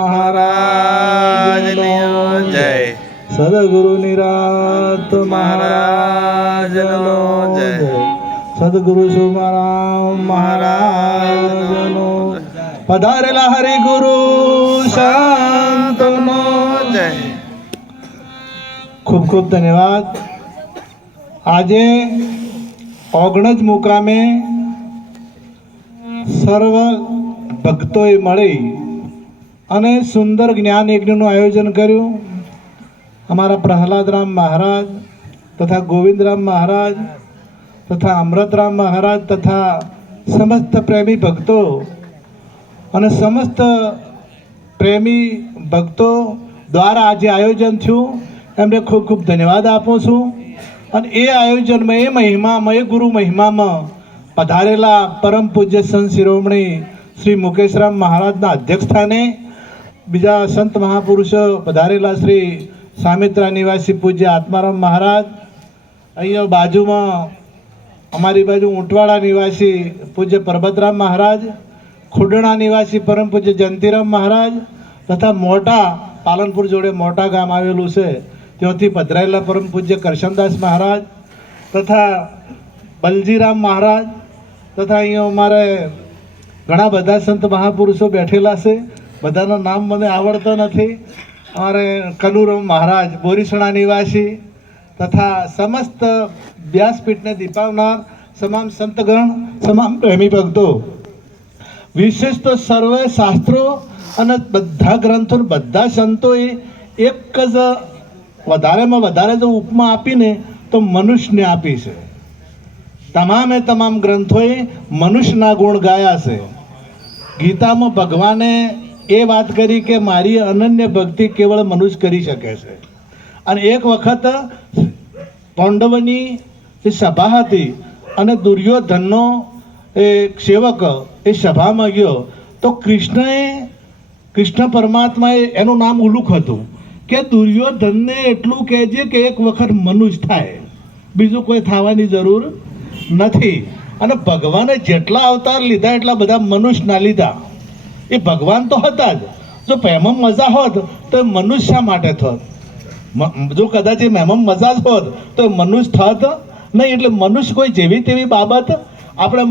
મહારાજનો જય. સદગુરુ નિરાત મહારાજનો જય. સદગુરુ સુમારામ મહારાજનો. પધારેલા હરિગુરુ સંતનો જય. ખૂબ ખૂબ ધન્યવાદ. આજે ઓગણજ મુકામે સર્વ ભક્તોએ મળી અને સુંદર જ્ઞાન યજ્ઞનું આયોજન કર્યું. અમારા પ્રહલાદરામ મહારાજ તથા ગોવિંદરામ મહારાજ તથા અમૃતરામ મહારાજ તથા સમસ્ત પ્રેમી ભક્તો અને સમસ્ત પ્રેમી ભક્તો દ્વારા આજે આયોજન થયું. એમને ખૂબ ખૂબ ધન્યવાદ આપું છું. અને એ આયોજનમાં એ મહિમામાં એ ગુરુ મહિમામાં પધારેલા પરમ પૂજ્ય સંત શિરોમણી શ્રી મુકેશરામ મહારાજના અધ્યક્ષ સ્થાને બીજા સંત મહાપુરુષો પધારેલા શ્રી સામિત્રા નિવાસી પૂજ્ય આત્મારામ મહારાજ, અહીંયા બાજુમાં અમારી બાજુ ઊંટવાડા નિવાસી પૂજ્ય પરબતરામ મહારાજ, ખુડણા નિવાસી પરમ પૂજ્ય જયંતિરામ મહારાજ તથા મોટા પાલનપુર જોડે મોટા ગામ આવેલું છે ત્યાંથી પધરાયેલા પરમ પૂજ્ય કરશનદાસ મહારાજ તથા બલજીરામ મહારાજ તથા અહીંયા અમારે ઘણા બધા સંત મહાપુરુષો બેઠેલા છે. બધાનું નામ મને આવડતો નથી. અમારે કનુરામ મહારાજ બોરીસણા નિવાસી તથા સમસ્ત વ્યાસપીઠને દીપાવનાર તમામ સંતગણ, તમામ પ્રેમી ભક્તો, વિશેષ તો સર્વે શાસ્ત્રો અને બધા ગ્રંથો બધા સંતોએ એક જ વધારેમાં વધારે જો ઉપમા આપીને તો મનુષ્યને આપી છે. તમામે તમામ ગ્રંથોએ મનુષ્યના ગુણ ગાયા છે. ગીતામાં ભગવાને એ વાત કરી કે મારી અનન્ય ભક્તિ કેવળ મનુષ્ય કરી શકે છે. અને એક વખત પાંડવોની જે સભા હતી અને દુર્યોધનનો એ સેવક એ સભામાં ગયો તો કૃષ્ણ પરમાત્માએ એનું નામ ઉલ્લુખ હતું કે દુર્યોધનને એટલું કહેજે કે એક વખત મનુષ્ય થાય, બીજું કોઈ થવાની જરૂર નથી. અને ભગવાને જેટલા અવતાર લીધા એટલા બધા મનુષ્યના લીધા. એ ભગવાન તો હતા જ. જો પ્રેમમાં મજા હોત તો એ મનુષ્ય માટે થોત. જો કદાચ એ મેમમ મજા જ હોત તો એ મનુષ્ય થત નહીં. એટલે મનુષ્ય કોઈ જેવી તેવી બાબત આપણે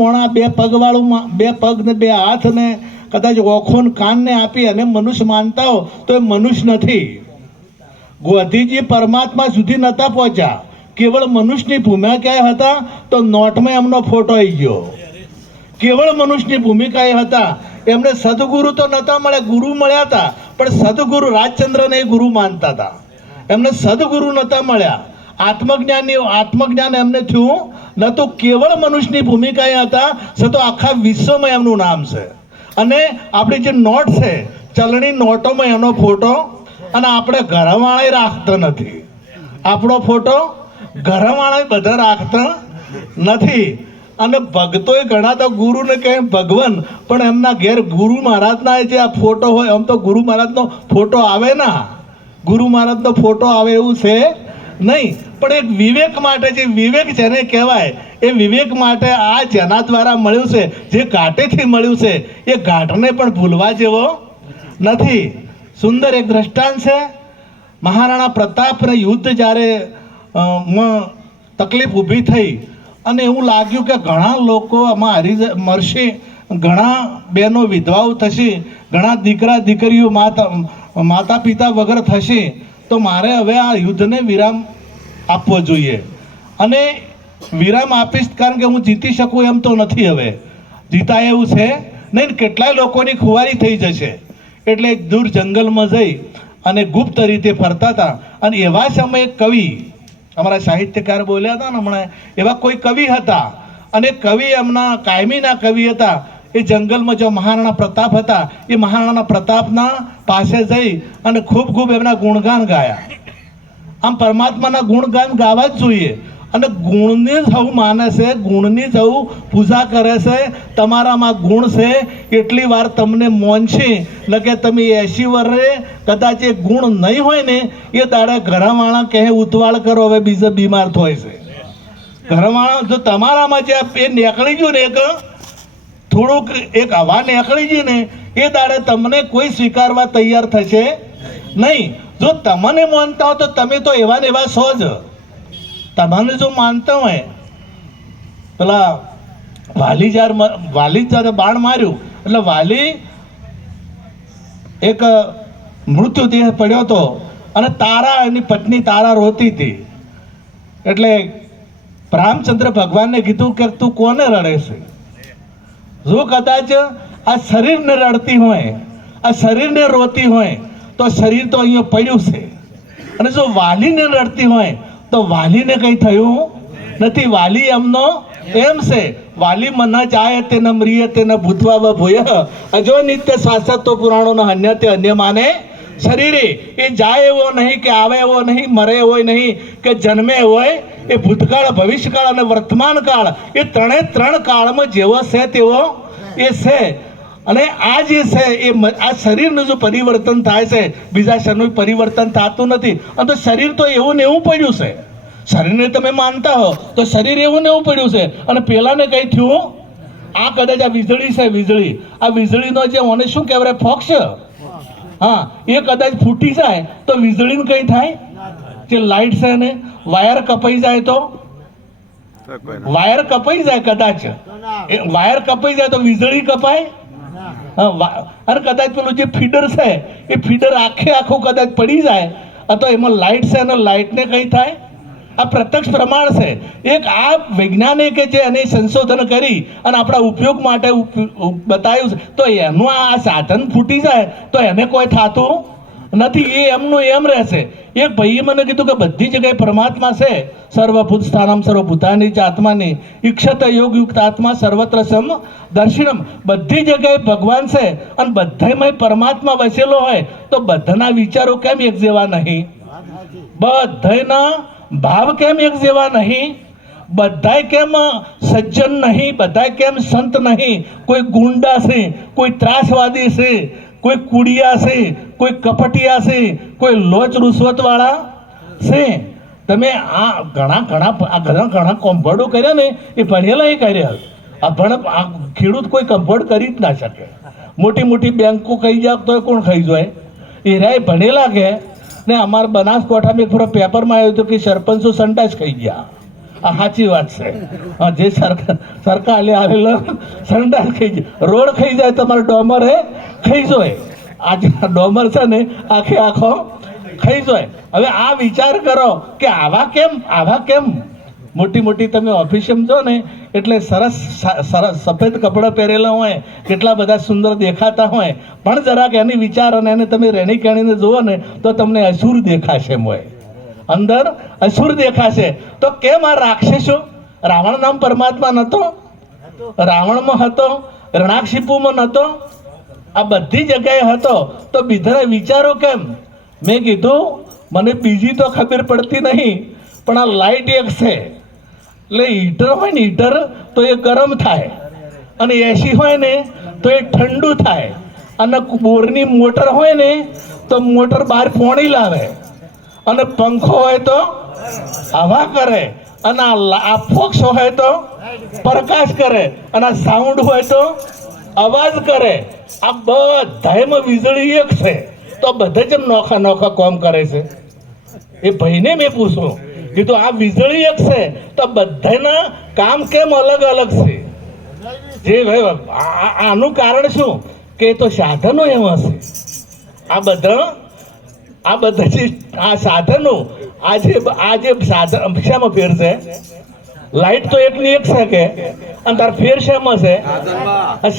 મોણા બે પગવાળું, બે પગ ને બે હાથ ને કદાચ ઓખો ને કાનને આપી અને મનુષ્ય માનતા હો તો એ મનુષ્ય નથી. ગોધીજી પરમાત્મા સુધી નહોતા પહોંચ્યા. કેવળ મનુષ્યની ભૂમિકા હતા તો નોટમાં એમનો ફોટો આવી ગયો. કેવળ મનુષ્યની ભૂમિકા એ હતા. એમને સદગુરુ તો નહોતા મળ્યા, ગુરુ મળ્યા હતા પણ સદગુરુ રાજચંદ્રને ગુરુ માનતા હતા. એમને સદગુરુ નહોતા મળ્યા. આત્મજ્ઞાન એમને થયું નહોતું. કેવળ મનુષ્યની ભૂમિકા એ હતા છતાં આખા વિશ્વમાં એમનું નામ છે. અને આપણી જે નોટ છે ચલણી નોટોમાં એનો ફોટો, અને આપણે ઘરવાળા રાખતા નથી. આપણો ફોટો ઘરવાળા બધા રાખતા નથી. અને ભક્તોએ ઘણા તો ગુરુને કહે ભગવાન, પણ એમના ઘેર ગુરુ મહારાજના જે આ ફોટો હોય, આમ તો ગુરુ મહારાજનો ફોટો આવે ના, ગુરુ મહારાજનો ફોટો આવે એવું છે નહીં. પણ એક વિવેક માટે, જે વિવેક જેને કહેવાય એ વિવેક માટે આ જેના દ્વારા મળ્યું છે, જે ઘાટેથી મળ્યું છે એ ઘાટને પણ ભૂલવા જેવો નથી. સુંદર એક દ્રષ્ટાંત છે. મહારાણા પ્રતાપને યુદ્ધ જ્યારે તકલીફ ઊભી થઈ અને એવું લાગ્યું કે ઘણા લોકો આમાં મરશે, ઘણા બહેનો વિધવાઓ થશે, ઘણા દીકરા દીકરીઓ માતા પિતા વગર થશે, તો મારે હવે આ યુદ્ધને વિરામ આપવો જોઈએ. અને વિરામ આપીશ કારણ કે હું જીતી શકું એમ તો નથી. હવે જીતાય એવું છે નહીં. કેટલાય લોકોની ખુવારી થઈ જશે. એટલે દૂર જંગલમાં જઈ અને ગુપ્ત રીતે ફરતા હતા. અને એવા સમયે કવિ, અમારા સાહિત્યકાર બોલ્યા હતા ને હમણાં, એવા કોઈ કવિ હતા. અને કવિ એમના કાયમીના કવિ હતા. એ જંગલમાં જો મહારાણા પ્રતાપ હતા, એ મહારાણા પ્રતાપના પાસે જઈ અને ખૂબ ખૂબ એમના ગુણગાન ગાયા. આમ પરમાત્માના ગુણગાન ગાવા જ જોઈએ. અને ગુણની જ હવું માને છે, ગુણની જ હવું પૂજા કરે છે. તમારામાં ગુણ છે એટલી વાર તમને મોનશે. ન કે તમે 80 વર્ષે કદાચ એ ગુણ નહીં હોય ને એ દાડે ઘરવાળા કહે ઉતવાળ કરો, હવે બીજા બીમાર થાય છે. ઘરવાળા જો તમારામાં જે એ નીકળી ગયું ને એક, થોડુંક એક હવા નીકળી ગઈ ને એ દાડે તમને કોઈ સ્વીકારવા તૈયાર થશે નહીં. જો તમને માનતા હો તો તમે તો એવા ને એવા છો જ. તમને જો માનતા હોય, પેલા વાલી જ્યારે બાણ માર્યું એટલે વાલી એક મૃત્યુદેહ પડ્યો હતો અને તારા એની પત્ની તારા રોતી હતી. એટલે રામચંદ્ર ભગવાનને કીધું કે તું કોને રડે છે? જો કદાચ આ શરીરને રડતી હોય, આ શરીરને રોતી હોય તો શરીર તો અહીંયા પડ્યું છે, અને જો વાલીને રડતી હોય તો વાલીને કંઈ થયું નથી. વાલી એમનો એમ છે, વાલી મન જાય તે ન મ્રિય તે ન ભૂતવા ભૂય અજો નિત્ય શાશ્વત પુરાણોનો અન્ય તે અન્ય માને શરીરે. એ જાય એવો નહીં, કે આવે એવો નહીં, મરે એવો નહીં, કે જન્મે હોય. એ ભૂતકાળ, ભવિષ્યકાળ અને વર્તમાન કાળ, એ ત્રણ કાળમાં જેવો છે તેવો એ છે. અને આ જે છે એ આ શરીરનું જો પરિવર્તન થાય છે, બીજા શરીરનું પરિવર્તન થતું નથી. અને તો શરીર તો એવું ને એવું પડ્યું છે. શરીરને તમે માનતા હો તો શરીર એવું ને એવું પડ્યું છે. અને પેલાને કંઈ થયું, આ કદાચ આ વીજળી છે, વીજળી, આ વીજળીનો જે મને શું કહેવાય ફોક્સ, હા, એ કદાચ ફૂટી જાય તો વીજળીનું કંઈ થાય? જે લાઇટ છે ને વાયર કપાઈ જાય તો વાયર કપાઈ જાય, કદાચ વાયર કપાઈ જાય તો વીજળી કપાય. અને કદાચ પેલું જે ફીડર છે એ ફીડર આખું કદાચ પડી જાય તો એમાં લાઇટ છે અને લાઇટને કંઈ થાય. આ પ્રત્યક્ષ પ્રમાણ છે. એક આ વૈજ્ઞાનિકે જે એને સંશોધન કરી અને આપણા ઉપયોગ માટે બતાવ્યું છે, તો એનું આ સાધન ફૂટી જાય તો એને કોઈ થતું નથી. એ એમનું એમ રહેશે. એક ભાઈએ મને કીધું કે બધી જગ્યાએ પરમાત્મા છે. સર્વભૂત સ્થાનમ સર્વભૂતાની જ આત્માની ઈક્ષત યોગ યુક્ત આત્મા સર્વત્ર સમ દર્શનમ. બધી જગ્યાએ ભગવાન છે અને બધામાં પરમાત્મા વસેલો હોય તો બધાના વિચારો કેમ એક જેવા નહીં? બધાના ભાવ કેમ એક જેવા નહીં? બધાય કેમ સજ્જન નહીં? બધાય કેમ સંત નહીં? કોઈ ગુંડા છે, કોઈ ત્રાસવાદી છે, કોઈ કુડિયા છે, કોઈ કપટિયા છે, કોઈ લોચ રૂશ્વતવાળા છે. તમે આ ઘણા કોમ્પોર્ડો કર્યા ને એ ભણેલા એ કર્યા. આ ખેડૂત કોઈ કમ્પોર્ડ કરી જ ના શકે. મોટી બેંકો કહી જાવ તો કોણ ખાઈ જાય? એ રહ્યા ભણેલા કે ને. અમારા બનાસકાંઠામાં એક થોડો પેપરમાં આવ્યું હતું કે સરપંચો સંડાસ ખાઈ ગયા. આ સાચી વાત છે. જે સરકારે આવેલો સંડાસ ખાઈ જાય, રોડ ખાઈ જાય, તમારે ડોમર હે ખાઈ જાય. આજે ડોમર છે ને આખો ખાઈ જાય. હવે આ વિચાર કરો કે આવા કેમ મોટી તમે ઓફિસમાં જો ને એટલે સરસ સફેદ કપડાં પહેરેલા હોય, કેટલા બધા સુંદર દેખાતા હોય, પણ જરાક એની વિચાર અને એને તમે રેણી કેણીને જુઓ ને તો તમને અસુર દેખાશે. મોય અંદર અસુર દેખાશે. તો કેમ આ રાક્ષસો? રાવણ નામ પરમાત્મા નહોતો? રાવણમાં હતો, રણાક્ષિપુમાં નહોતો, આ બધી જગ્યાએ હતો. તો બીજાના વિચારો કેમ? મેં કીધું મને બીજી તો ખબર પડતી નહીં, પણ આ લાઇટ એક છે. એટલે હીટર હોય ને, હીટર તો એ ગરમ થાય, અને એસી હોય ને તો એ ઠંડુ થાય, અને બોરની મોટર હોય ને તો મોટર બહાર પોણી લાવે, અને પંખો હોય તો હવા કરે, અને આ ફોક્સ હોય તો પ્રકાશ કરે, અને આ સાઉન્ડ હોય તો અવાજ કરે. આ બધામાં વીજળી એક છે. તો બધા જ નોખા કામ કરે છે. એ ભાઈને મેં પૂછ્યું, કીધું આ વીજળી એક છે તો બધાના કામ કેમ અલગ છે? જે આનું કારણ શું? કે તો સાધનો એવા છે. આ બધા જે આ સાધનો આજે સાધન શામાં ફેર છે? લાઈટ તો એકની એક છે કે, અને તાર ફેર શામાં છે?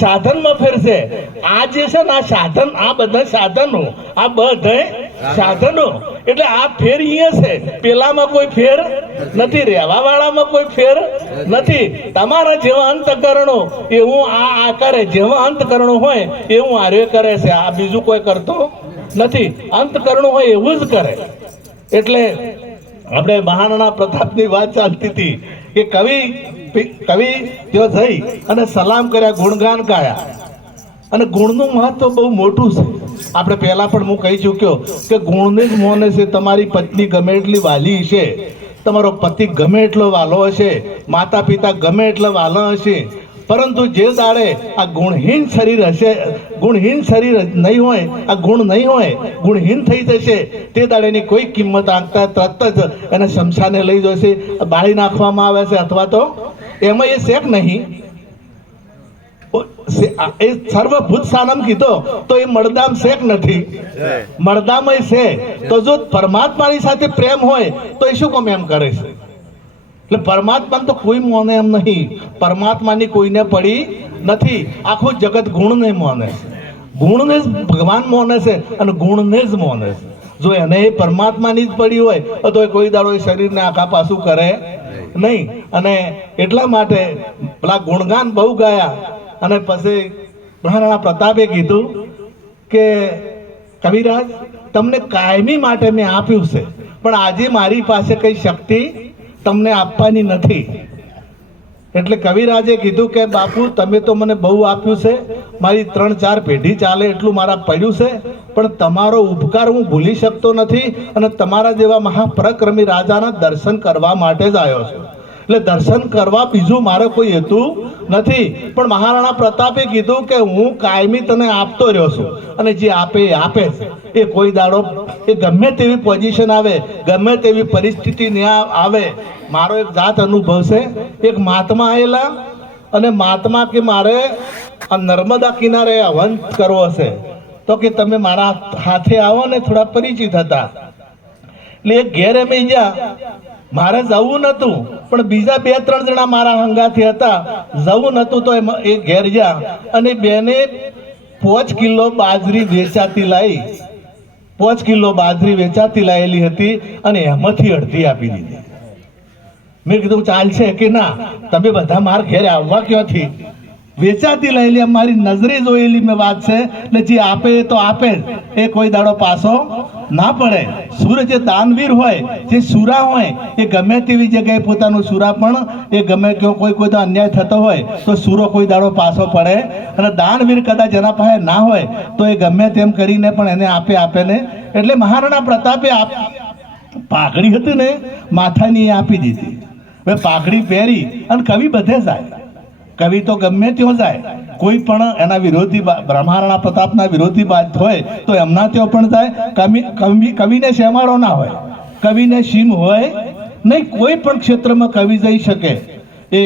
સાધનમાં ફેર છે. આ જે છે ને આ સાધન, આ બધા સાધનો, આ બધા સાધનો, એટલે આ ફેર અહીંયા છે. પેલામાં કોઈ ફેર નથી, રહેવા વાળામાં કોઈ ફેર નથી. તમારા જેવા અંતકરણો એવું આ કરે, જેવા અંતકરણો હોય એવું આર્ય કરે છે. આ બીજું કોઈ કરતો નથી. અંતકરણો હોય એવું જ કરે. એટલે આપણે મહારાણા પ્રતાપની વાત ચાલતી હતી કે કવિ ત્યાં જઈ અને સલામ કર્યા, ગુણગાન ગાયા. અને ગુણનું મહત્વ બહુ મોટું છે. આપણે પહેલાં પણ હું કહી ચૂક્યો કે ગુણને જ મોને છે. તમારી પત્ની ગમે એટલી વાલી છે, તમારો પતિ ગમે એટલો વાલો હશે, માતા પિતા ગમે એટલા વાલા હશે, પરંતુ જે દાડે આ ગુણહીન શરીર હશે, ગુણહીન શરીર નહીં હોય, આ ગુણ નહીં હોય, ગુણહીન થઈ જશે, તે દાડેની કોઈ કિંમત આંકતા તરત જ એને શમશાને લઈ જશે, બાળી નાખવામાં આવે છે, અથવા તો એમાં એ શેક નહીં. એ સર્વભૂત સાનમ કીધો તો એ મળદામ શેક નથી, મળદામય છે. તો જો પરમાત્માની સાથે પ્રેમ હોય તો એ શું કામ એમ કરે છે? એટલે પરમાત્મા તો કોઈ મોને એમ નહીં, પરમાત્માની કોઈને પડી નથી. આખું જગત ગુણને મોને છે, ગુણને જ ભગવાન મોને છે અને ગુણને જ મોને છે. જો એને એ પરમાત્માની જ પડી હોય તો કોઈ દાડો એ શરીરને આખા પાછું કરે નહીં. અને એટલા માટે પેલા ગુણગાન બહુ ગાયા. અને પછી મહારાણા પ્રતાપે કીધું કે કવિરાજ, તમને કાયમી માટે મેં આપ્યું છે, પણ આજે મારી પાસે કઈ શક્તિ તમને આપવાની નથી. એટલે કવિરાજે કીધું કે બાપુ, તમે તો મને બહુ આપ્યું છે, મારી 3-4 પેઢી ચાલે એટલું મારા પડ્યું છે, પણ તમારો ઉપકાર હું ભૂલી શકતો નથી અને તમારા જેવા મહાપરાક્રમી રાજાના દર્શન કરવા માટે જ આવ્યો છું. એટલે દર્શન કરવા બીજું મારે કોઈ હેતુ નથી. પણ મહારાણા પ્રતાપે કીધું કે હું કાયમી તને આપતો રહ્યો છું, અને જે આપે એ આપે છે. એ કોઈ દાડો એ ગમે તેવી પોઝિશન આવે, ગમે તેવી પરિસ્થિતિ ન્યા આવે. મારો એક જાત અનુભવ છે. એક મહાત્મા આવેલા અને મહાત્મા કે મારે આ નર્મદા કિનારે હવન કરવો હશે, તો કે તમે મારા હાથે આવો ને. થોડા પરિચિત હતા એટલે એક ઘેર અમે ગયા. મારે જવું નતું, પણ બીજા 2-3 જણા મારા હંગાથી હતા, જવું નતું તો એ ઘેર ગયા. અને બેને 5 કિલો બાજરી વેચાતી લાવી, 5 કિલો બાજરી વેચાતી લાવેલી હતી અને એમાંથી અડધી આપી દીધી. મેં કીધું ચાલશે કે ના? તમે બધા મારા ઘેરે આવવા ક્યાંથી? વેચાતી લાવેલી મારી નજરે જોયેલી મેં વાત છે. એટલે જે આપે એ તો આપે જ, એ કોઈ દાડો પાછો ના પડે. સુર જે દાનવીર હોય, જે સુરા હોય, એ ગમે તેવી જગ્યાએ પોતાનું સુરા પણ એ ગમે કોઈ તો અન્યાય થતો હોય તો સુરો કોઈ દાડો પાછો પડે. અને દાનવીર કદાચ એના પાસે ના હોય તો એ ગમે તેમ કરીને પણ એને આપે ને. એટલે મહારાણા પ્રતાપે પાઘડી હતી ને માથાની એ આપી દીધી. હવે પાઘડી પહેરી અને કવિ બધે જાય, કવિ તો ગમે ત્યાં જાય. કોઈ પણ એના વિરોધી મહારાણા પ્રતાપના વિરોધી બાદ હોય તો એમના ત્યાં પણ જાય. કવિને શેમાળો ના હોય, કવિને સીમ હોય નહીં. કોઈ પણ ક્ષેત્રમાં કવિ જઈ શકે. એ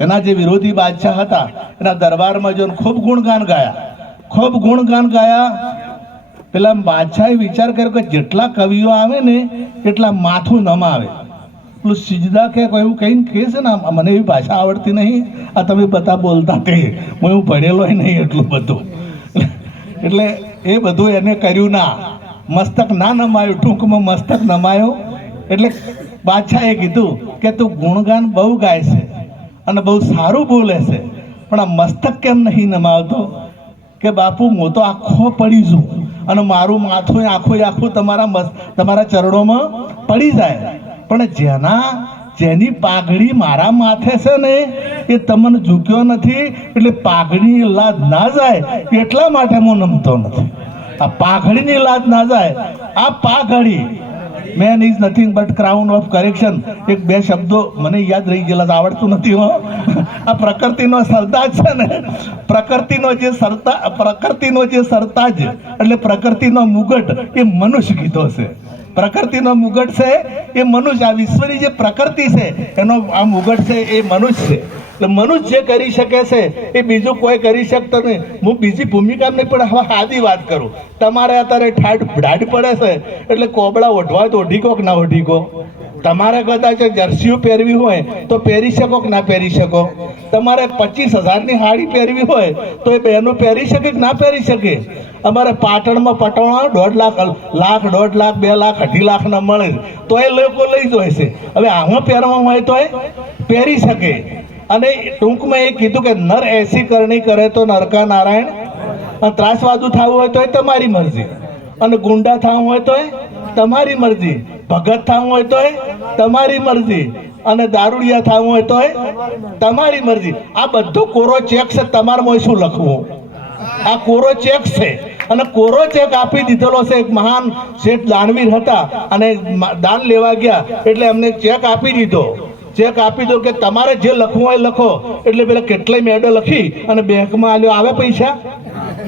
એના જે વિરોધી બાદશાહ હતા એના દરબારમાં જો ખૂબ ગુણગાન ગાયા, ખૂબ ગુણગાન ગાયા. પેલા બાદશાહે વિચાર કર્યો કે જેટલા કવિઓ આવે ને એટલા માથું નમાવે. પેલું સિજદા કે એવું કઈ કહે છે ને, મને એવી ભાષા આવડતી નહીં, આ તમે બધા બોલતા તે હું એવું ભણેલો નહીં એટલું બધું. એટલે એ બધું એને કર્યું ના, મસ્તક ના નમાયું, ટૂંકમાં મસ્તક નમાયો. એટલે બાદશાહે કીધું કે તું ગુણગાન બહુ ગાય છે અને બહુ સારું બોલે છે, પણ આ મસ્તક કેમ નહીં નમાવતો? કે બાપુ, હું તો આખો પડી છું અને મારું માથું આખું તમારા ચરણોમાં પડી જાય, પણ જેની પાઘડી મારા માથે છે ને એ તમને ઝૂક્યો નથી, એટલે પાઘડીની લાજ ના જાય એટલા માટે હું નમતો નથી. આ પાઘડીની લાજ ના જાય. આ પાઘડી main is nothing but crown of correction. 1-2 શબ્દો મને યાદ રહી ગયેલા, આવડતું નથી. આ પ્રકૃતિનો સરતાજ છે ને, પ્રકૃતિનો જે સરતાજ એટલે પ્રકૃતિનો મુગટ એ મનુષ્ય કીધો છે. પ્રકૃતિનો મુગટ છે એ મનુષ્ય. આ વિશ્વની જે પ્રકૃતિ છે એનો આ મુગટ છે એ મનુષ્ય છે. એટલે મનુષ્ય જે કરી શકે છે એ બીજું કોઈ કરી શકતો નહીં. હું બીજી ભૂમિકા નહીં, પણ હવે આદી વાત કરું. તમારે અત્યારે ઢાઢ પડે છે એટલે કોબળા ઓઢવા તો ઓઢી કો કે ના ઓઢી કો? તમારે કદાચ જર્સીઓ પહેરવી હોય તો પહેરી શકો કે ના પહેરી શકો? તમારે 25,000ની સાડી પહેરવી હોય તો એ બહેનો પહેરી શકે કે ના પહેરી શકે? અમારે પાટણમાં પટોળા 1.5 લાખ 2 લાખ 2.5 લાખ ના મળે તો એ લોકો લઈ જાય છે. હવે આમાં પહેરવા હોય તો એ પહેરી શકે. અને ટૂંકમાં એ કીધું કે નર એસી કરણી કરે તો નરકા નારાયણ. ત્રાસવાદુ થવું હોય તો એ તમારી મરજી, અને ગુંડા થવું હોય તો એ તમારી મરજી, ભગત થવું હોય તો એ તમારી મરજી, અને દારૂડિયા થવું હોય તો એ તમારી મરજી. આ બધો કોરો ચેક છે. તમારામાં શું લખવું? આ કોરો ચેક છે. અને કોરો ચેક આપી દીધેલો છે. એક મહાન શેઠ દાનવીર હતા અને દાન લેવા ગયા એટલે એમને ચેક આપી દીધો. ચેક આપી દો કે તમારે જે લખવું હોય લખો, એટલે પેલા કેટલાય મેડલ લખી અને બેંકમાં આલ્યો આવે પૈસા.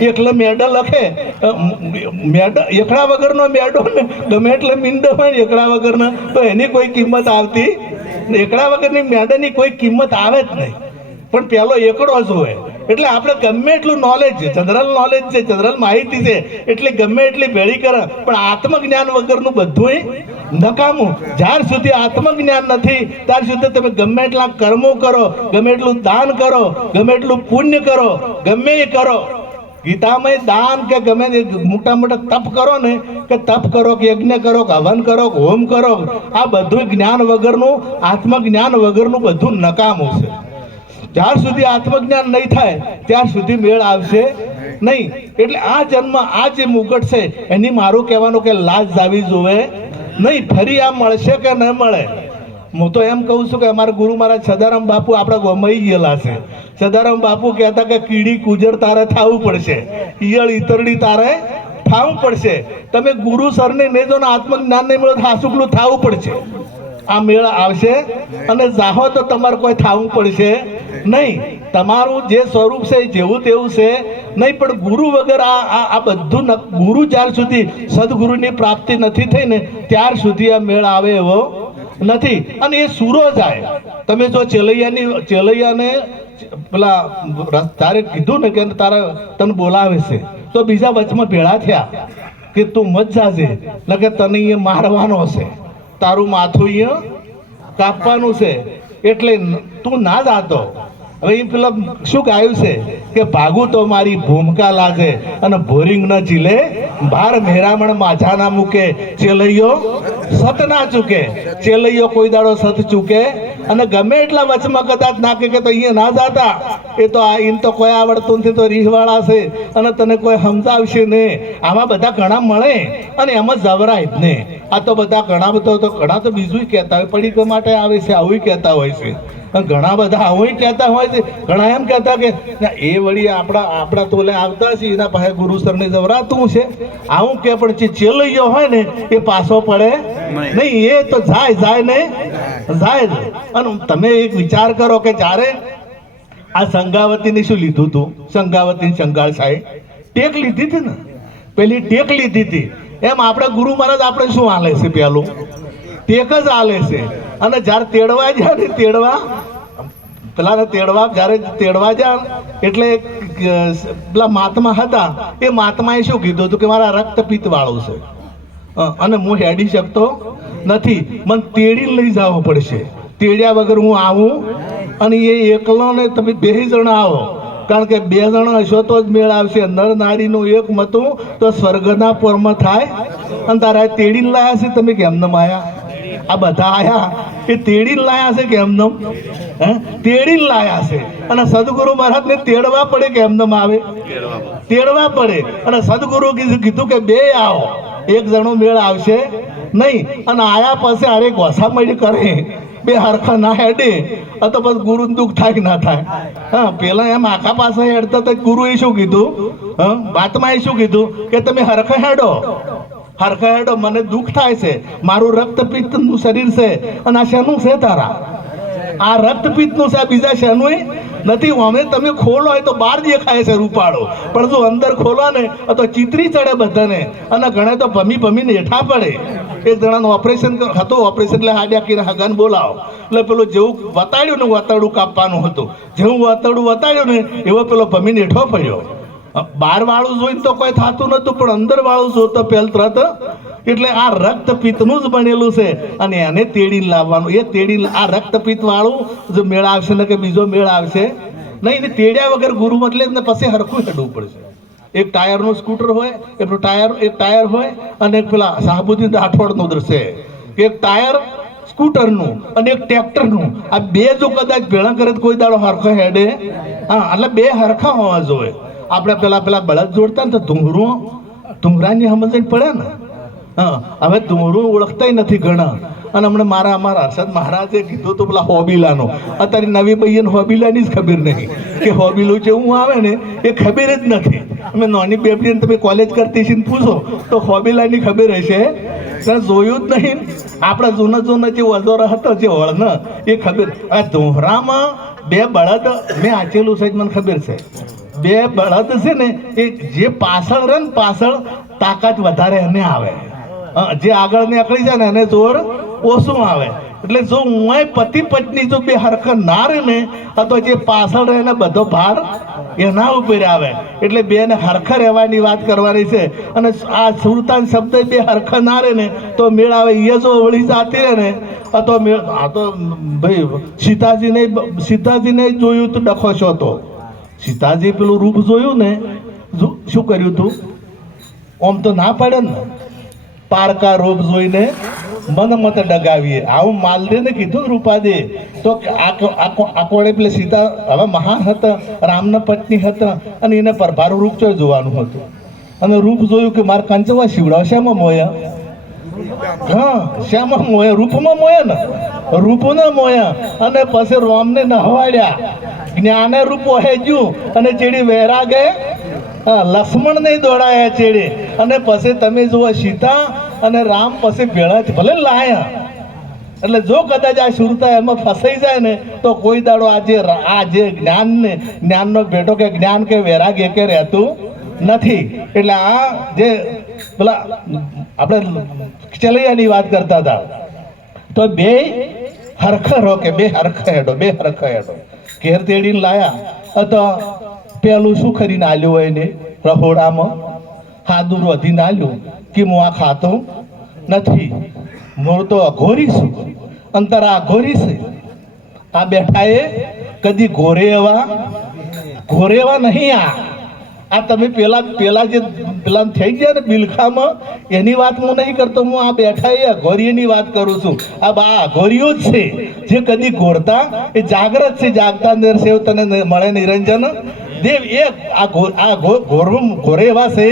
એકલો મેડલ લખે, મેડલ એકડા વગરનો મેડો ને ગમે એટલે મીંડો હોય ને એકડા વગરનો, તો એની કોઈ કિંમત આવતી, એકડા વગરની મેડલની કોઈ કિંમત આવે જ નહીં. પણ પેલો એકડો જ હોય. એટલે આપણે ગમે એટલું નોલેજ છે, જનરલ નોલેજ છે, જનરલ માહિતી છે, એટલે ગમે એટલી ભેળી કરે, પણ આત્મજ્ઞાન વગરનું બધું નકામું. જ્યાર સુધી આત્મજ્ઞાન નથી ત્યાર સુધી તમે ગમે એટલા કર્મો કરો, ગમે એટલું દાન કરો, ગમે એટલું પુણ્ય કરો, ગમે એ કરો, ગીતામાં દાન કે ગમે મોટા મોટા તપ કરો ને, કે તપ કરો કે યજ્ઞ કરો કે હવન કરો કે હોમ કરો, આ બધું જ્ઞાન વગરનું, આત્મજ્ઞાન વગરનું બધું નકામું છે. જ્યાર સુધી આત્મજ્ઞાન નહીં થાય ત્યાર સુધી મેળ આવશે નહીં. એટલે આ જન્મ, આ જે મુગટ છે એની મારું કહેવાનું કે લાજ જાવી જોવે નહીં. ફરી આ મળશે કે ન મળે. હું તો એમ કહું છું કે અમારા ગુરુ મહારાજ સદારામ બાપુ આપણા ગોમાઈ ગયેલા છે. સદારામ બાપુ કહેતા કે કીડી કુજર તારે થવું પડશે, ઈયળ ઈતરડી તારે થવું પડશે. તમે ગુરુ સરને નહીં જો ને આત્મજ્ઞાન નહીં મળે તો હાસુકલું થવું પડશે. આ મેળ આવશે અને જાહો તો તમારે કોઈ થવું પડશે નહીં. તમારું જે સ્વરૂપ છે જેવું તેવું છે નહીં. પણ ગુરુ વગર આ બધું, ગુરુ જ્યાર સુધી સદગુરુની પ્રાપ્તિ નથી થઈ ને ત્યાર સુધી આ મેળ આવે એવો નથી. અને એ સૂરો જાય. તમે જો ચેલૈયાને પેલા તારે કીધું ને કે તને બોલાવે છે, તો બીજા વચમાં ભેળા થયા કે તું મત જાજે, એટલે કે તને એ મારવાનો છે, તારું માથું અહીંયા કાપવાનું છે, એટલે તું ના જાતો. હવે એ પેલા શું ગાયું છે કે ભાગું તો મારી ભૂમકા લાગે અને બોરિંગ ન ચીલે, બાર મેરામણ માઝા ના મૂકે, ચેલૈયો સત ના ચૂકે. ચેલૈયો કોઈ દાડો સત ચૂકે. અને ગમે એટલા વચમાં કદાચ નાખે કે તો અહીંયા ના જાતા, એ તો એમ તો કોઈ આવડતું નથી, તો રીહવાળા છે અને તને કોઈ સમજાવશે ને. આમાં બધા ઘણા મળે અને એમાં જવરાય જ ને. આ તો બધા ઘણા બધા તો બીજું કહેતા હોય, પડીકા માટે આવે છે આવું કહેતા હોય છે, ઘણા બધા આવું કહેતા હોય છે. ઘણા એમ કહેતા કે એ વળી આપણા તોલે આવતા છે, એના પાસે ગુરુસરને જવરાતું છે આવું કે. પણ જે ચેલૈયો હોય ને એ પાછો પડે નહીં, એ તો જાય ને જાય જ. અને તમે એક વિચાર કરો કે જ્યારે આ સંગાવતીને શું લીધું હતું, સંગાવતી સંગાળ સાહેબ ટેક લીધી હતી ને, પેલી ટેક લીધી હતી. એમ આપણે ગુરુ મહારાજ આપણે શું હાલે છે, પેલું ટેક જ હાલે છે. અને જ્યારે તેડવા જાય ને, પેલા જ્યારે તેડવા જાય એટલે પેલા મહાત્મા હતા, એ મહાત્માએ શું કીધું હતું કે મારા રક્તપિત્ત વાળું છે અને હું હેડી શકતો નથી, મને તેડીને લઈ જવો પડશે. તેડ્યા વગર હું આવું અને એ એકલો ને તમે 2 જણા આવો, કારણ કે 2 જણા હશો તો જ મેળ આવશે. નર નારીનું એક મતું તો સ્વર્ગના પોરમાં થાય. અને તારા તેડીને લાયા છે તમે કેમ ન આયા? આ બધા આયા એ તેડીને લાયા છે કેમ ન? તેડીને લાયા છે. અને સદગુરુ મહારાજને તેડવા પડે કે એમને આવે? તેડવા પડે. અને સદગુરુ કીધું કે 2 આવો, 1 જણો મેળ આવશે નહીં. અને આયા પછી અરે ગોસામડી કરે, 2 હરખા ના હેડે તો પછી ગુરુ દુઃખ થાય કે ના થાય? પેલા એમ આખા પાસે હેડતા તો ગુરુએ શું કીધું, વાતમાં શું કીધું કે તમે હરખા હેડો, હરખા હેડો, મને દુઃખ થાય છે, મારું રક્તપિત્ત નું શરીર છે. અને આ શેનું છે તારા? આ રક્તપિત્ત નું છે, બીજા શેનું નથી. અમે તમે ખોલો હોય તો બહાર દેખાય છે રૂપાળો, પણ જો અંદર ખોલો ને તો ચિત્રી ચડે બધાને. અને ઘણા તો ભમીને હેઠા પડે. એક જણાનું ઓપરેશન હતું, ઓપરેશન એટલે હાડ્યા કીને હગાને બોલાવો, એટલે પેલું જેવું વતાડ્યું ને વતાડું કાપવાનું હતું, જેવું વતાડું વતાડ્યું ને એવો પેલો ભમીને હેઠો પડ્યો. બહાર વાળું જોઈને તો કોઈ થતું નતું, પણ અંદર વાળું જોતો પેલ તરત. એટલે આ રક્તપિત્તનું જ બનેલું છે અને એને તેડીને લાવવાનું. એ તેડી આ રક્તપિત્ત વાળું જો મેળ આવશે ને કે બીજો મેળ આવશે નહીં. એને તેડ્યા વગર ગુરુ એટલે ને પછી હરખું હેડવું પડશે. એક ટાયરનું સ્કૂટર હોય, એક ટાયર હોય અને એક પેલા સાબુદ્દીન રાઠોડનું દ્રશ્ય, એક ટાયર સ્કૂટરનું અને એક ટ્રેક્ટરનું. આ 2 જો કદાચ ભેળા કરે તો કોઈ દાડો હરખો હેડે. એટલે 2 હરખા હોવા જોઈએ. આપણે પેલા બળદ જોડતા ને તો ધુંગરાની સમજ પડે ને. હા હવે દોરું ઓળખતા નથી ઘણા. અને હમણાં અમારા હર્ષદ મહારાજે કીધું તો પેલા હોબીલાનો, અત્યારે નવી બૈયન હોબીલાની જ ખબર નહીં કે હોબીલું જેવું આવે ને એ ખબર જ નથી. અમે નાની બેબડીને તમે કોલેજ કરતી છે ને પૂછો તો હોબીલાની ખબર હશે, ત્યાં જોયું જ નહીં. આપણા જૂના જે વલદોરા હતો જે વળન એ ખબર. આ દોહરામાં બે બળદ મેં આચેલું છે મને ખબર છે. બે બળદ છે ને એ જે પાછળ રહે ને પાછળ તાકાત વધારે એને આવે, જે આગળ નીકળી જાય ને એને જોર ઓછું આવે. એટલે જો હું પતિ પત્ની જો બે હરખા ના રહે ને તો જે પાછળ રહે ને બધો ભાર એના ઉપર આવે. એટલે બેને હરખા રહેવાની વાત કરવાની છે. અને આ સુરતાન શબ્દ બે હરખા ના રહે ને તો મેળ આવે. એ જો વળી જાતી રહે ને તો મેળ. આ તો ભાઈ સીતાજીને જોયું તો ડખો છો. તો સીતાજી પેલું રૂપ જોયું ને શું કર્યું તું? ઓમ તો ના પડે ને, પારકા રૂપ જોઈને મન મત ડગાવીએ. આવું માલદેવને કીધું રૂપાદે તો આકોડે પેલે સીતા હવે મહાન હતા, રામના પત્ની હતા અને એને પરભારું રૂપ ચોય જોવાનું હતું. અને રૂપ જોયું કે મારે કંચવા શિવડાવ શ્યામાં મોયા. હા શ્યામાં મોયા, રૂપમાં મોયા ને, રૂપના મોયા. અને પછી રોમને નહવાડ્યા, જ્ઞાને રૂપ વહેજ્યું અને ચેડી વૈરાગે લક્ષ્મણ નહીં દોડાયા ચેડે. અને પછી તમે જુઓ સીતા અને રામ પછી ભેળા ભલે લાયા. એટલે જો કદાચ આ સુરતા એમાં ફસાઈ જાય ને તો કોઈ દાડો આ જે જ્ઞાનનો ભેટો કે જ્ઞાન કે વૈરાગ કે રહેતું નથી. એટલે આ જે પેલા આપણે ચલૈયાની વાત કરતા હતા તો બે હરખર હો કે બે હરખા હેડો ઘેર તેડીને લાયા. તો પેલું શું કરીને આલ્યું હોય ને રહોડામાં હાદું વધીને આલ્યું કે હું આ ખાતો નથી, મોર તો અઘોરી છું, અંતરા અઘોરી છે. આ બેઠા એ કદી ઘોરેવા નહીં. આ તમે પેલા જે પેલા થઈ ગયા ને બિલખામાં એની વાત હું નહીં કરતો. હું આ બેઠા એ અઘોરીની વાત કરું છું. આ બા અઘોરીઓ જ છે જે કદી ઘોરતા એ જાગ્રત છે. જાગતા અંદર સેવ તને મળે નિરંજન દેવ. એ આ ઘોરે એવા છે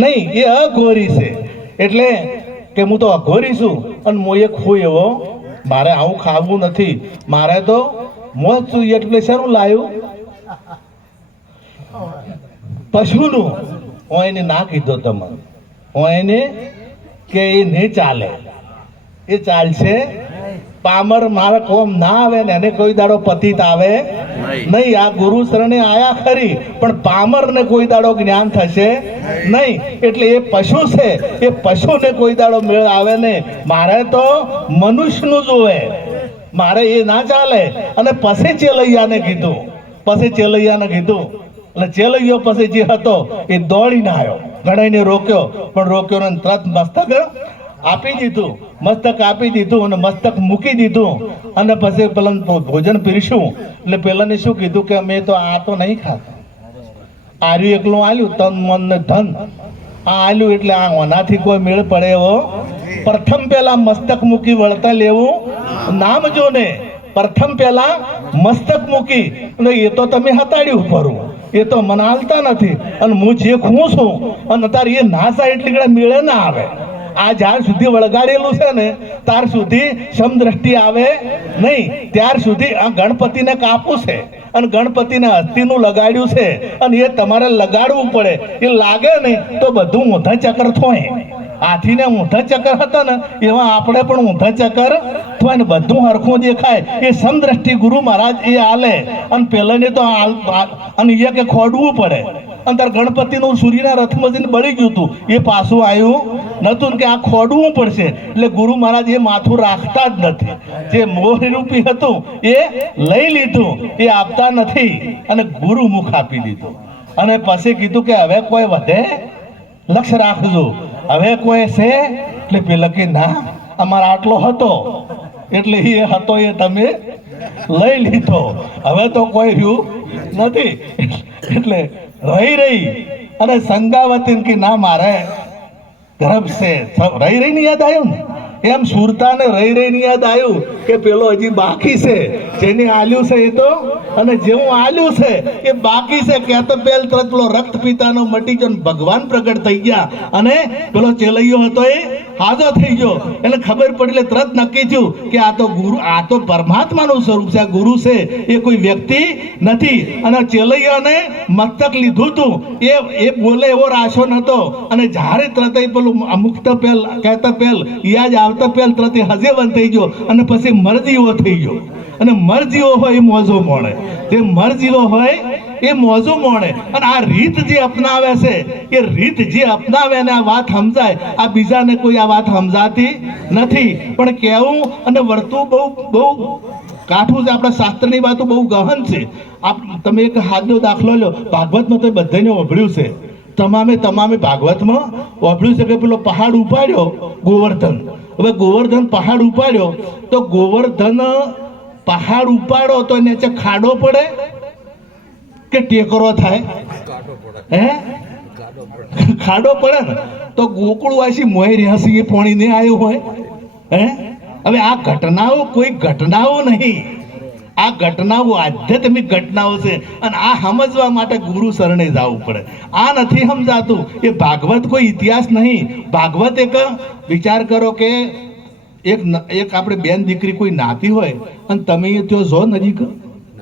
નહીં, એ અઘોરી છે. એટલે કે હું તો અઘોરી છું અને હું એક હું એવો, મારે આવું ખાવું નથી, મારે તો મોજ છું. એટલે શેનું લાવ્યું? પશુનું. હું એને ના કીધો તમે, હું એને કે એ નહીં ચાલે, એ ચાલશે. પામર મારા કોમ ના આવે ને એને કોઈ દાડો પતિત આવે નહીં. આ ગુરુ શરણે આયા ખરી પણ પામર ને કોઈ દાડો જ્ઞાન થશે નહીં. એટલે એ પશુ છે, એ પશુને કોઈ દાડો મેળ આવે ને. મારે તો મનુષ્યનું જોવે, મારે એ ના ચાલે. અને પછી ચેલૈયાને કીધું એટલે ચેલૈયો પછી જે હતો એ દોડીને આવ્યો, ઘણાને રોક્યો પણ રોક્યો ને તરત મસ્તક આપી દીધું અને મસ્તક મૂકી દીધું. અને પછી પેલા ભોજન પીરસ્યું એટલે પેલાને શું કીધું કે અમે તો આ તો નહીં ખાતા, આર્યું એકલું આલ્યું તન મન ને ધન આ આલ્યું. એટલે આ ઓનાથી કોઈ મેળ પડે એવો પ્રથમ પેલા મસ્તક મૂકી વળતા લેવું નામ જો ને. પ્રથમ પેલા મસ્તક મૂકી એટલે એ તો તમે હતાડ્યું ફરું, એ તો મને હાલતા નથી. અને હું જે ખું છું અને તારે એ નાસા એટલી મેળે ના આવે. આ જ્યાર સુધી વળગાડેલું છે ને ત્યાર સુધી સમદ્રષ્ટિ આવે નહીં. ત્યાર સુધી આ ગણપતિને કાપવું છે અને ગણપતિને હસ્તીનું લગાડ્યું છે અને એ તમારે લગાડવું પડે. એ લાગે ને તો બધું ઊંધા ચક્કર થોય. હાથીને ઊંધા ચક્કર હતા ને એવા આપણે પણ ઊંધા ચક્કર થોય ને બધું હરખું દેખાય. એ સમદ્રષ્ટિ ગુરુ મહારાજ એ આલે. અને પેલાને તો અને એ કે ખોડવું પડે. અને તાર ગણપતિનું સૂર્યના રથમાં જઈને બળી ગયું હતું, એ પાછું આવ્યું નતું કે આ ખોડવું પડશે. એટલે ગુરુ મહારાજ એ માથું રાખતા જ નથી. જે મોહરૂપી હતું એ લઈ લીધું, એ આપતા નથી અને ગુરુ મુખ આપી દીધું. અને પછી કીધું કે હવે કોઈ વધે લક્ષ્ય રાખજો, હવે કોઈ છે? એટલે પેલા કે ના, અમારા આટલો હતો એટલે એ હતો એ તમે લઈ લીધો, હવે તો કોઈ રહ્યું નથી. એટલે રહી અને સંગાવતી કે ના મારે ગર્ભ છે. રહી ની યાદ આવ્યું ને એમ સુરતાને રહી ની યાદ આવ્યું કે પેલો હજી બાકી છે, જેને આલ્યું છે એ તો અને જેવું આલ્યું છે એ બાકી છે. કે તો પેલ તરત પેલો રક્ત પિતાનો મટી ગયો, ભગવાન પ્રગટ થઈ ગયા અને પેલો ચેલૈયો હતો એ હાજો થઈ ગયો એટલે ખબર પડી એટલે તરત નક્કી થયું કે આ તો ગુરુ, આ તો પરમાત્માનું સ્વરૂપ છે. આ ગુરુ છે એ કોઈ વ્યક્તિ નથી. અને ચેલૈયાને મસ્તક લીધું હતું એ બોલે એવો રાશો નતો. અને જ્યારે તરત પેલું અમુક્ત પેલ કહેતા પેલ યાદ આવતા પેલ તરત હજે બંધ થઈ ગયો. અને પછી મરજીવો થઈ ગયો. અને મરજીવો હોય એ મોજો મોણે, જે મરજીવો હોય એ મોજો મોણે. અને આ રીત જે અપનાવે છે એ રીત જે અપનાવે ને આ વાત સમજાય. આ બીજાને કોઈ આ વાત સમજાતી નથી. પણ કહેવું અને વર્તું બહુ બહુ કાઠું છે. આપણા શાસ્ત્રની વાતો બહુ ગહન છે. તમે એક હાથનો દાખલો લો, ભાગવતમાં તો બધાને વાપર્યું છે. તમામે ભાગવતમાં વાપર્યું છે કે પેલો પહાડ ઉપાડ્યો ગોવર્ધન. હવે ગોવર્ધન પહાડ ઉપાડ્યો તો ગોવર્ધન પહાડ ઉપાડો તો નીચે ખાડો પડે કે ટેકરો થાય? હે, ખાડો પડે ને. તો ગોકુળવાસી મોય રહ્યા એ પાણી નહીં આવ્યું હોય. હે, હવે આ ઘટનાઓ કોઈ ઘટનાઓ નહીં, આ ઘટનાઓ આધ્યાત્મિક ઘટનાઓ છે. અને આ સમજવા માટે ગુરુ શરણે જવું પડે. આ નથી સમજાતું. એ ભાગવત કોઈ ઇતિહાસ નહીં. ભાગવત એક વિચાર કરો કે એક આપણે બેન દીકરી કોઈ નાતી હોય અને તમે ત્યાં જો નજીક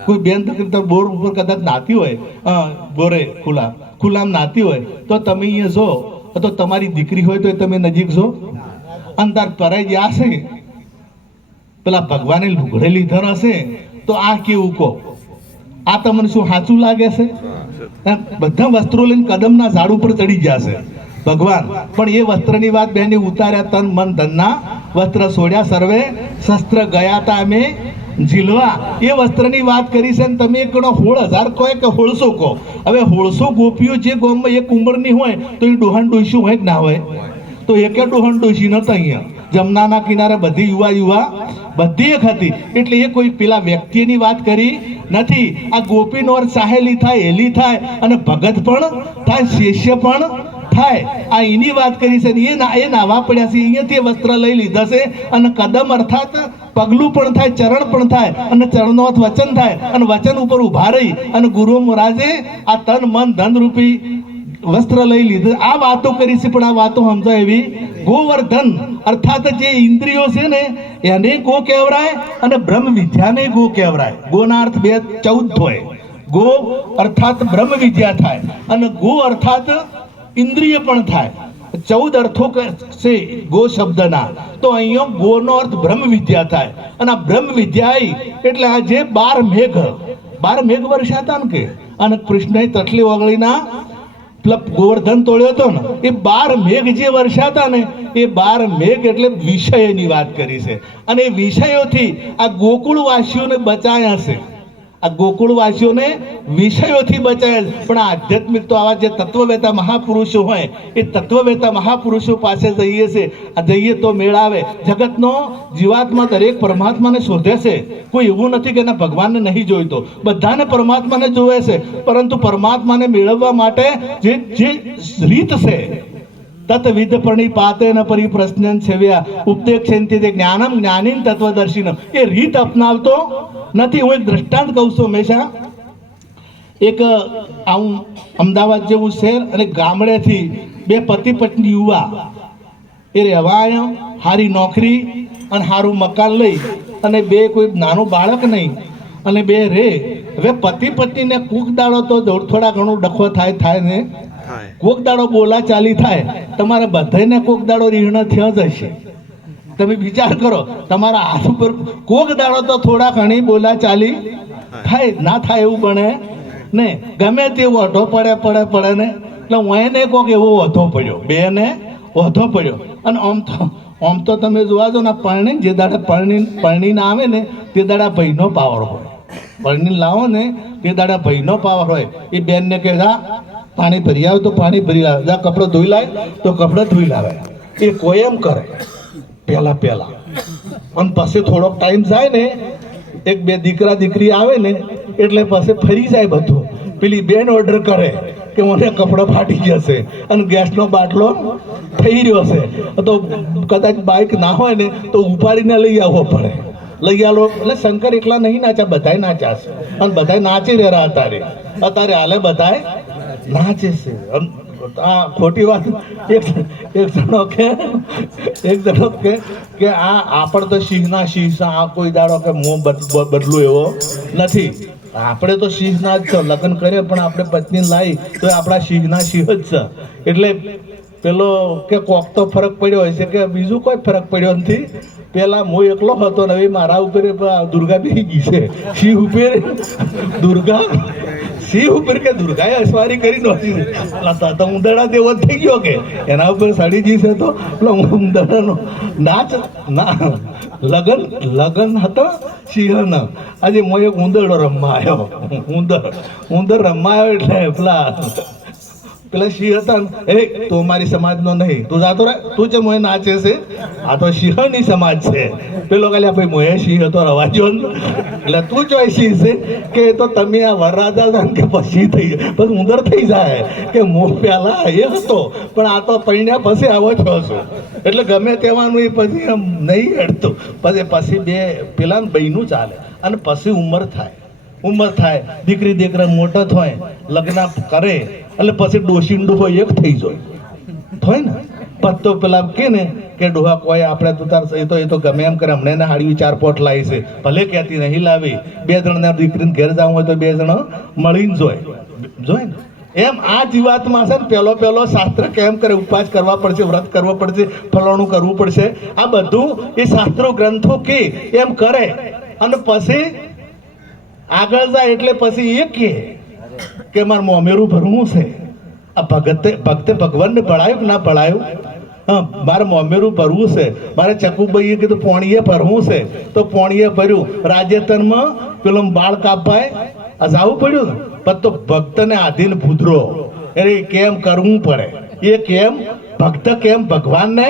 કોઈ બેન દીકરી તો બોર ઉપર કદાચ નાતી હોય, બોરે ખુલ્લામ નાતી હોય તો તમે અહીંયા જો તો તમારી દીકરી હોય તો તમે નજીક જો. અંતર પરાઈ ગયા હશે, પેલા ભગવાને લુગડે લીધર હશે તો આ કેવું કહો? આ તમને શું સાચું લાગે છે? બધા વસ્ત્રો લઈને કદમના ઝાડ ઉપર ચડી ગયા છે ભગવાન. પણ એ વસ્ત્રની વાત બેને ઉતાર્યા, તન મન ધનના વસ્ત્ર છોડ્યા સર્વે શસ્ત્ર ગયા તા અમે ઝીલવા. એ વસ્ત્રની વાત કરી છે. તમે એક ગણો 16,000 કહો કે 1600 કહો. હવે 1600 ગોપીઓ જે ગામમાં એક ઉંમરની હોય તો એ ડોહન ડોસ્યું હોય કે ના હોય? તો એકે ડોહન ડોસી નતા. અહીંયા જમનાના કિનારે બધી યુવા બધી એક હતી. એટલે એ કોઈ પેલા વ્યક્તિની વાત કરી નથી. આ ગોપીનો અર્થ સાહેલી થાય, હેલી થાય અને ભગત પણ થાય, શિષ્ય પણ થાય. આ એની વાત કરી છે. એ નાવા પડ્યા છે, અહીંયાથી વસ્ત્ર લઈ લીધા છે. અને કદમ અર્થાત પગલું પણ થાય, ચરણ પણ થાય. અને ચરણનો અર્થ વચન થાય. અને વચન ઉપર ઉભા રહી અને ગુરુ મહારાજે આ તન મન ધન રૂપી વસ્ત્ર લઈ લીધું. આ વાતો કરી છે. પણ આ વાતો સમજાય એવી. ગોવર્ધન અર્થાત જે ઇન્દ્રિયો છે ને એને ગો કહેવરાય અને બ્રહ્મ વિદ્યાને ગો કહેવરાય. ગોના અર્થ 14 હોય. ગો અર્થાત બ્રહ્મ વિદ્યા થાય અને ગો અર્થાત ઇન્દ્રિય પણ થાય. 14 અર્થો છે ગો શબ્દના. તો અહીંયા ગોનો અર્થ બ્રહ્મ વિદ્યા થાય. અને આ બ્રહ્મ વિદ્યા એટલે આ જે 12 મેઘ વર્ષાતા ને કે, અને કૃષ્ણએ તટલી ઓગળીના ગોવર્ધન તોડ્યો હતો ને, એ 12 મેઘ જે વર્ષાતા ને એ 12 મેઘ એટલે વિષયની વાત કરી છે. અને એ વિષયોથી આ ગોકુળવાસીઓને બચાયા છે. આ ગોકુળવાસીઓને વિષયોથી બચાયા. પણ આ આધ્યાત્મિક તો આવા જે તત્વવેતા મહાપુરુષો હોય એ તત્વવેતા મહાપુરુષો પાસે જઈએ તો મેળાવે. જગતનો જીવાત્મા દરેક પરમાત્માને શોધે છે. કોઈ એવું નથી કે એના ભગવાનને નહીં જોઈતો, બધાને પરમાત્માને જોવે છે. પરંતુ પરમાત્માને મેળવવા માટે જે રીત છે, તત્વિધ પ્રણિપાતે ન પરિપ્રશ્નન સેવ્યા ઉપદેક્ષેન્તિ તે જ્ઞાનમ જ્ઞાનીન તત્વદર્શિનમ. એ રીત અપનાવતો નથી. હું એક દ્રષ્ટાંત કહું છું હંમેશા. એક આવું અમદાવાદ જેવું શહેર અને ગામડેથી 2 પતિ પત્ની યુવા એ રહેવા આવ્યા, સારી નોકરી અને સારું મકાન લઈ, અને 2 કોઈ નાનું બાળક નહીં, અને 2 રે. હવે પતિ પત્નીને કૂક દાડો તો થોડા ઘણું ડખો થાય ને, કોક દાડો બોલા ચાલી થાય. તમારે બધાને કોક દાડો રીહણ થયા જ હશે. તમે વિચાર કરો, તમારા હાથ ઉપર કોક દાડો તો થોડા ઘણી બોલા ચાલી થાય. ના થાય એવું બને ને. ગમે તે ઓઢો પડે ને. એટલે હું એને કોક એવો ઓઢો પડ્યો, 2 ને ઓઢો પડ્યો. અને આમ તો તમે જોવા જો ને, પરણી જે દાડે પરણીને આવે ને તે દાડા ભાઈનો પાવર હોય. પરણીને લાવો ને તે દાડા ભાઈનો પાવર હોય. એ બેનને કહે જા પાણી ભરી આવે તો પાણી ભરી આવે, જા કપડો ધોઈ લાવે તો કપડો ધોઈ લાવે. એ કોઈ એમ કરે પહેલા અને પછી થોડોક ટાઈમ જાય ને, 1-2 દીકરા દીકરી આવે ને એટલે પછી ફરી જાય બધું. પેલી બેન ઓર્ડર કરે કે મને કપડો ફાટી જશે અને ગેસનો બાટલો થઈ રહ્યો છે, તો કદાચ બાઇક ના હોય ને તો ઉપાડીને લઈ આવવો પડે. લઈ આવો એટલે શંકર એકલા નહીં નાચ્યા, બધાય નાચ્યા છે. અને બધાય નાચી રહ્યા અત્યારે હાલે બધાય નાચે છે. આ ખોટી વાત. એક જણો કે એક જણો કે આ આપણ તો સિંહના સિંહ છે, આ કોઈ દાડો કે મોં બદલું એવો નથી. આપણે તો સિંહના જ છો, લગ્ન કરીએ પણ આપણે પત્ની લાવી તો આપણા સિંહના સિંહ જ છે. એટલે પેલો કે કોક તો ફરક પડ્યો હોય છે, કે બીજું કોઈ ફરક પડ્યો નથી. પેલા હું એકલો હતો ને હવે મારા ઉપર દુર્ગા બેસી ગઈ છે. સિંહ ઉપર દુર્ગા, સિંહ ઉપર કે દુર્ગાએ અસવારી કરી નહોતી. તો ઉંદરડા દેવો થઈ ગયો કે એના ઉપર સડી ગઈ છે. તો ઉંદરડાનો નાચ ના લગન હતા સિંહના. આજે હું એક ઉંદરડો રમવા આવ્યો. ઉંદર રમવા આવ્યો એટલે પેલા સિંહ હતા ને, એ તું અમારી સમાજનો નહીં, તું જાતો રહે, તું જે મોએ નાચે છે, આ તો સિંહની સમાજ છે. પેલો કાલે ભાઈ મોએ સિંહ હતો રવાજો એટલે તું જો સિંહ છે કે તો તમે આ વરરાજા છો કે પછી થઈ જાય, પછી ઉંદર થઈ જાય કે મો પેલા એ હતો પણ આ તો પૈણ્યા પછી આવો છો છો. એટલે ગમે તેવાનું એ પછી એમ નહીં હેડતું. પછી બે પેલા બહેનું ચાલે અને પછી ઉંમર થાય દીકરી દીકરા મોટા થાય, લગ્ન કરે એટલે પછી ડોશી ડોહો એક થઈ જાય થાય ને. પત્તો પેલા કે ને કે ડોહા કોઈ આપણે તું તાર એ તો ગમે એમ કરે, હમણાં હાડી 4 પોટ લાવી છે, ભલે કહેતી નહીં લાવી. 2 જણના દીકરીને ઘેર જવું હોય તો 2 જણ મળીને જોય ને. એમ આ જીવાતમાં છે ને પેલો શાસ્ત્ર કેમ કરે, ઉપવાસ કરવા પડશે, વ્રત કરવો પડશે, ફલાણું કરવું પડશે. આ બધું એ શાસ્ત્રો ગ્રંથો કે એમ કરે અને પછી આગળ જાય એટલે પછી એ કે મારે મોમેરું ભરવું છે. આ ભક્તે ભગવાનને ભળાયું કે ના ભળાયું? હા, મારે મોમેરું ભરવું છે. મારે ચકુભાઈએ કીધું પોણીએ ભરવું છે તો પોણીએ ભર્યું. રાજેતરમાં પેલો બાળ કાપાય જવું પડ્યું ને, પણ તો ભક્તને આધીન ભૂધરો એટલે કેમ કરવું પડે. એ કેમ ભક્ત કેમ ભગવાનને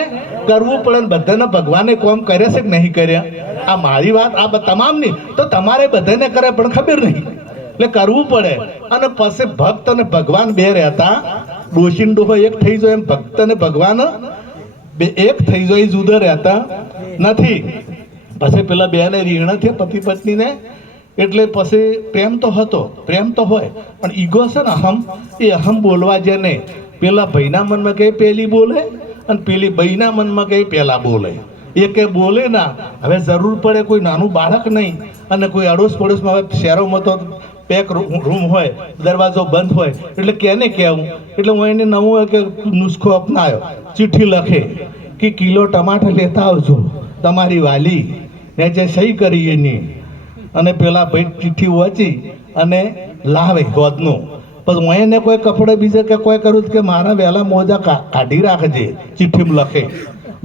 કરવું પડે ને બધાને ભગવાને કોમ કરે છે કે નહીં કર્યા? આ મારી વાત આ તમામની તો તમારે બધાને કરે પણ ખબર નહીં એટલે કરવું પડે. અને પછી ભક્ત અને ભગવાન બે રહેતા, ડોશી ડોહો એક થઈ જાય એમ ભક્ત અને ભગવાન બે એક થઈ જાય, જુદા રહેતા નથી. પછી પેલા બેને રીહણા થયા પતિ પત્નીને. એટલે પછી પ્રેમ તો હતો, પ્રેમ તો હોય પણ ઈગો છે ને, અહમ બોલવા જે નહીં. પેલા ભાઈના મનમાં કઈ પેલી બોલે અને પેલી ભાઈના મનમાં કઈ પેલા બોલે. એ કે બોલે ના. હવે જરૂર પડે કોઈ નાનું બાળક નહીં અને કોઈ અડોશ પડોશમાં, હવે શહેરોમાં તો પેક રૂમ હોય, દરવાજો બંધ હોય એટલે કેને કહેવું? એટલે હું એને નવું હોય કે નુસ્ખો અપનાવ્યો, ચિઠ્ઠી લખે કે કિલો ટમાટર લેતા આવજો તમારી વાલી ને જે સહી કરી એની. અને પેલા ભાઈ ચિઠ્ઠી વાંચી અને લાવે ગોદનું. પછી હું એને કોઈ કપડે બીજે કે કોઈ કરું કે મારા વહેલા મોજા કાઢી રાખજે, ચિઠ્ઠીમાં લખે.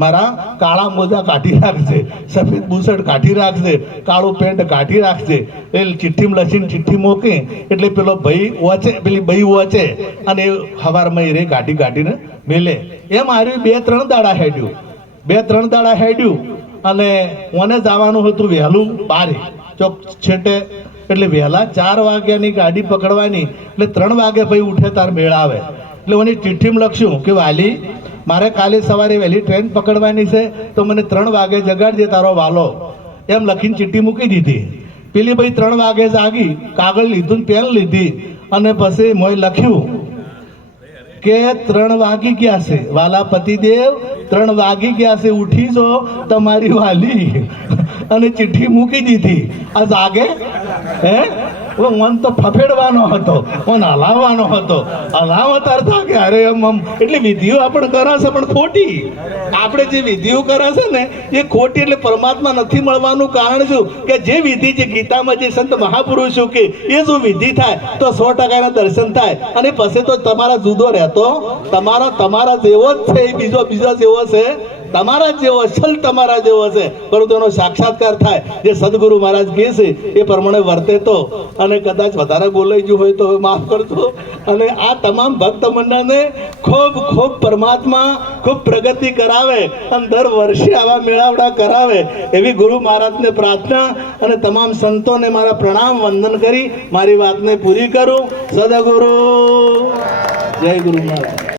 મારા કાળા મોજા કાઢી રાખજે, સફેદ બુશર્ટ કાઢી રાખજે, કાળું પેન્ટ કાઢી રાખજે. એ ચિઠ્ઠીમાં લખીને ચિઠ્ઠી મૂકે એટલે પેલો ભાઈ વાંચે, પેલી ભાઈ વાંચે અને સવારમાં રે કાઢીને મેલે. એમ હાર્યું 2-3 દાડા હેડ્યું અને મને જવાનું હતું વહેલું બારે ચોક છેટે. એટલે વહેલા 4 વાગ્યાની ગાડી પકડવાની એટલે 3 વાગે ભાઈ ઉઠે તાર મેળ આવે. એટલે મને ચિઠ્ઠીમાં લખ્યું કે વાલી મારે કાલે સવારે વહેલી ટ્રેન પકડવાની છે તો મને 3 વાગે જગાડજે તારો વાલો. એમ લખીને ચિઠ્ઠી મૂકી દીધી. પેલી ભાઈ 3 વાગે જાગી, કાગળ લીધું, પેન લીધી અને પછી મોય લખ્યું કે 3 વાગી ગયા છે વાલા પતિદેવ, 3 વાગી ગયા છે, ઉઠી જો તમારી વાલી. અને ચિઠ્ઠી મૂકી દીધી. આ જાગે હે મન તો ફફેડવાનો હતો, મન હલાવવાનો હતો, હલાવતાર થાકે. અરે એમ એટલે વિધિઓ આપણે કરે છે પણ ખોટી. આપણે જે વિધિઓ કરે છે ને એ ખોટી. એટલે પરમાત્મા નથી મળવાનું કારણ શું? કે જે વિધિ જે ગીતામાં જે સંત મહાપુરુષો કે એ જો વિધિ થાય તો 100% દર્શન થાય. અને પછી તો તમારા જુદો રહેતો, તમારા જેવો જ છે, બીજો જેવો છે, તમારા જેવો અસલ તમારા જેવો છે, પરંતુ એનો સાક્ષાત્કાર થાય. જે સદગુરુ મહારાજ કહે છે એ પ્રમાણે વર્તે તો. અને કદાચ વધારે બોલાઈ ગયું હોય તો માફ કરજો. અને આ તમામ ભક્ત મંડળને ખૂબ પરમાત્મા ખૂબ પ્રગતિ કરાવે અને દર વર્ષે આવા મેળાવડા કરાવે એવી ગુરુ મહારાજને પ્રાર્થના અને તમામ સંતોને મારા પ્રણામ વંદન કરી મારી વાતને પૂરી કરું. સદગુરુ જય ગુરુ મહારાજ.